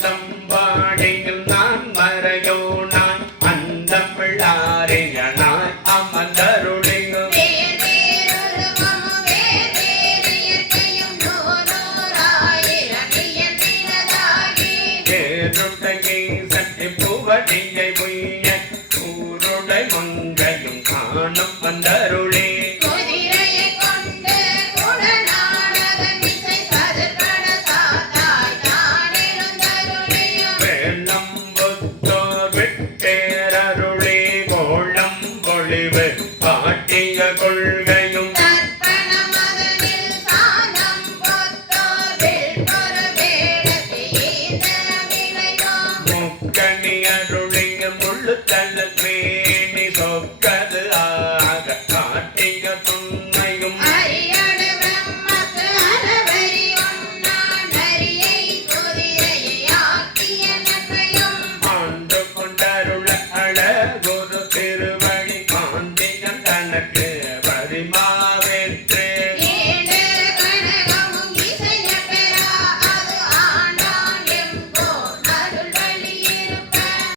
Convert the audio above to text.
அந்தம்பாடியில் நான் மறையோனாய் அந்த பிள்ளாரையனாய் அமர்ந்தருளியும் பேருடையை சட்டி புவடியை உய்ய ஊருடை மங்கையும் காணும் வந்தருளே காட்டிய கொள்கையும் முக்கணியரு